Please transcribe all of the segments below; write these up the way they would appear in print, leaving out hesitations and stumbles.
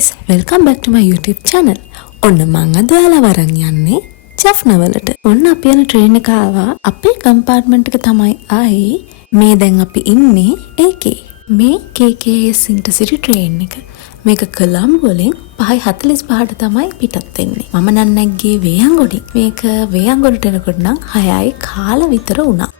guys, welcome back to my YouTube channel. ඔන්න මං අද ඔයාලා වරන් යන්නේ ජෆ්නා වලට. ඔන්න අපි යන ට්‍රේන් එක ආවා. අපේ කම්පාර්ට්මන්ට් එක තමයි ආයේ. මේ දැන් අපි ඉන්නේ ඒකේ. මේ KKS Intercity ට්‍රේන් එක. මේක කොළඹ වලින් 5:45ට තමයි පිටත් වෙන්නේ. මම නම් නැග්ගේ වේයන්ගොඩින්. මේක වේයන්ගොඩට එනකොට නම් 6යි කාල විතර වුණා.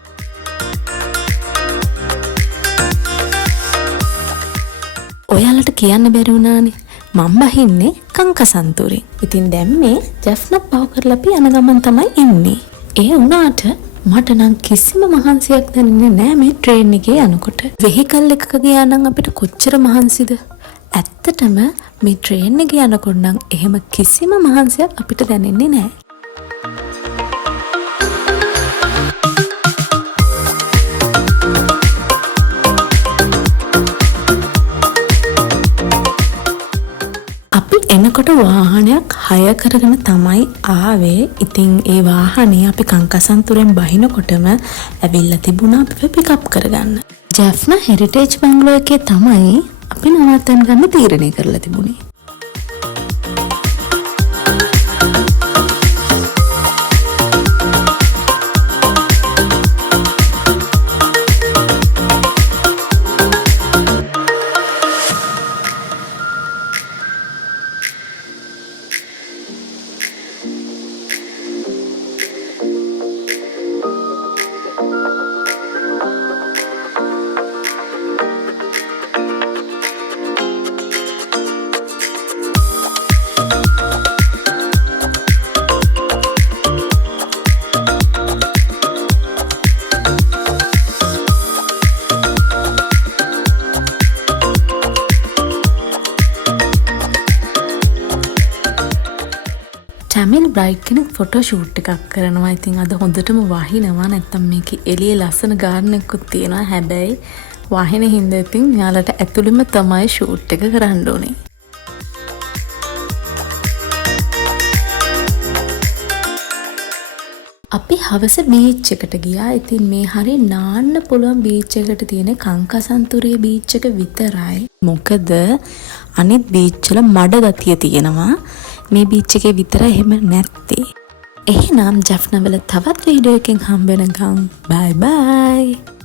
ඔයාලට කියන්න බැරි වුණානේ. මම බහින්නේ කංකසන්තුරෙන්. ඉතින් දැන් මේ ජෆ්නා පව කරලා අපි යන ගමන් තමයි ඉන්නේ. ඒ වුණාට මට නම් කිසිම මහන්සියක් දැනෙන්නේ නැහැ මේ ට්‍රේන් එකේ යනකොට. වෙහිකල් එකක ගියා නම් අපිට කොච්චර මහන්සිද? ඇත්තටම මේ ට්‍රේන් එකේ යනකොට නම් එහෙම කිසිම මහන්සියක් අපිට දැනෙන්නේ නැහැ. එනකොට වාහනයක් හය කරගෙන තමයි ආවේ. ඉතින් ඒ වාහනේ අපි කංකසන්තුරෙන් බහිනකොටම ඇවිල්ලා තිබුණා අපිව පිකප් කරගන්න. ජෆ්නා හෙරිටේජ් බංගලෝ එකේ තමයි අපි නවත්තන්න ගන්න තීරණය කරලා තිබුණේ. ටැමිල් බ්‍රයිට් කෙනෙක් ෆොටෝ ෂූට් එකක් කරනවා. ඉතින් අද හොඳටම වහිනවා. නැත්තම් මේකේ එළියේ ලස්සන ගාර්ඩන් එකකුත් තියෙනවා. හැබැයි වහින හින්දා ඉතින් යාලට ඇතුළෙම තමයි ෂූට් එක කරන්න ඕනේ. අපි හවස බීච් එකට ගියා. ඉතින් මේ හරිය නාන්න පුළුවන් බීච් එකට තියෙන කංකසන්තුරේ බීච් එක විතරයි. මොකද අනිත් බීච් වල මඩ ගතිය තියෙනවා. මේ බීච් එකේ විතර එහෙම නැත්තේ. එහෙනම් ජෆ්නා වල තවත් වීඩියෝ එකකින් හම්බ වෙනකම් bye bye.